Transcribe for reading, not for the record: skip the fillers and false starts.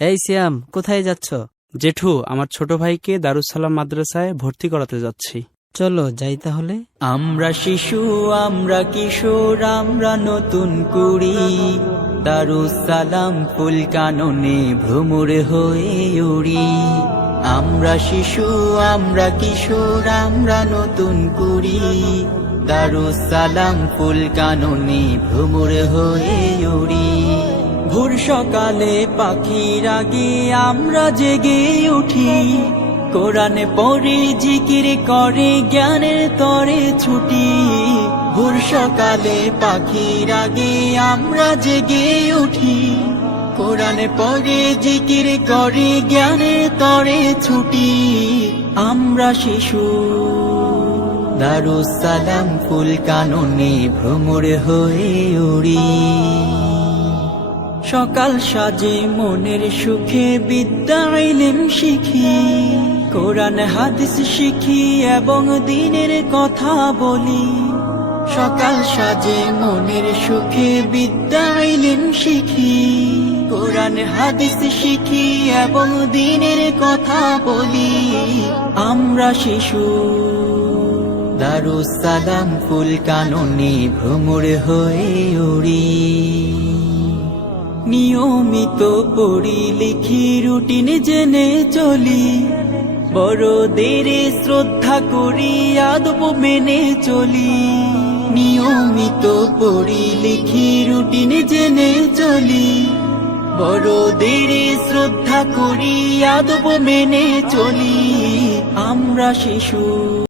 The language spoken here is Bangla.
এই সিয়াম, কোথায় যাচ্ছ? জেঠু, আমার ছোট ভাইকে দারুস সালাম মাদ্রাসায় ভর্তি করাতে যাচ্ছি। চলো যাই তাহলে। আমরা শিশু, আমরা কিশোর, আমরা নতুন কুড়ি, দারুস সালাম ফুল কাননে ভ্রমর হয়ে উড়ি। আমরা শিশু, আমরা কিশোর, আমরা নতুন কুড়ি, দারুস সালাম ফুল কাননে ভ্রমর হয়ে উড়ি। ভোর সকালে পাখির আগে আমরা জেগে উঠি, কোরআনে পড়ে জিকির করে জ্ঞানের তরে ছুটি। ভোর সকালে পাখির আগে আমরা জেগে উঠি, কোরআনে পড়ে জিকির করে জ্ঞানের তরে ছুটি। আমরা শিশু, দারুস সালাম ফুল কাননে ভ্রমর হয়ে উড়ি। সকাল সাজে মনের সুখে বিদ্যা ইলম শিখি, কোরআন হাদিস শিখি এবং দ্বীনের কথা বলি। সকাল সাজে মনের সুখে বিদ্যা ইলম শিখি, কোরআন হাদিস শিখি এবং দ্বীনের কথা বলি। আমরা শিশু, দারুস সালাম ফুল কাননে ভ্রমর হয়ে উড়ি। নিয়মিত পড়ি লিখি রুটিন জেনে চলি, বড়দের শ্রদ্ধা করি আদব মেনে চলি। নিয়মিত পড়ি লিখি রুটিন জেনে চলি, বড়দের শ্রদ্ধা করি আদব মেনে চলি। আমরা শিশু।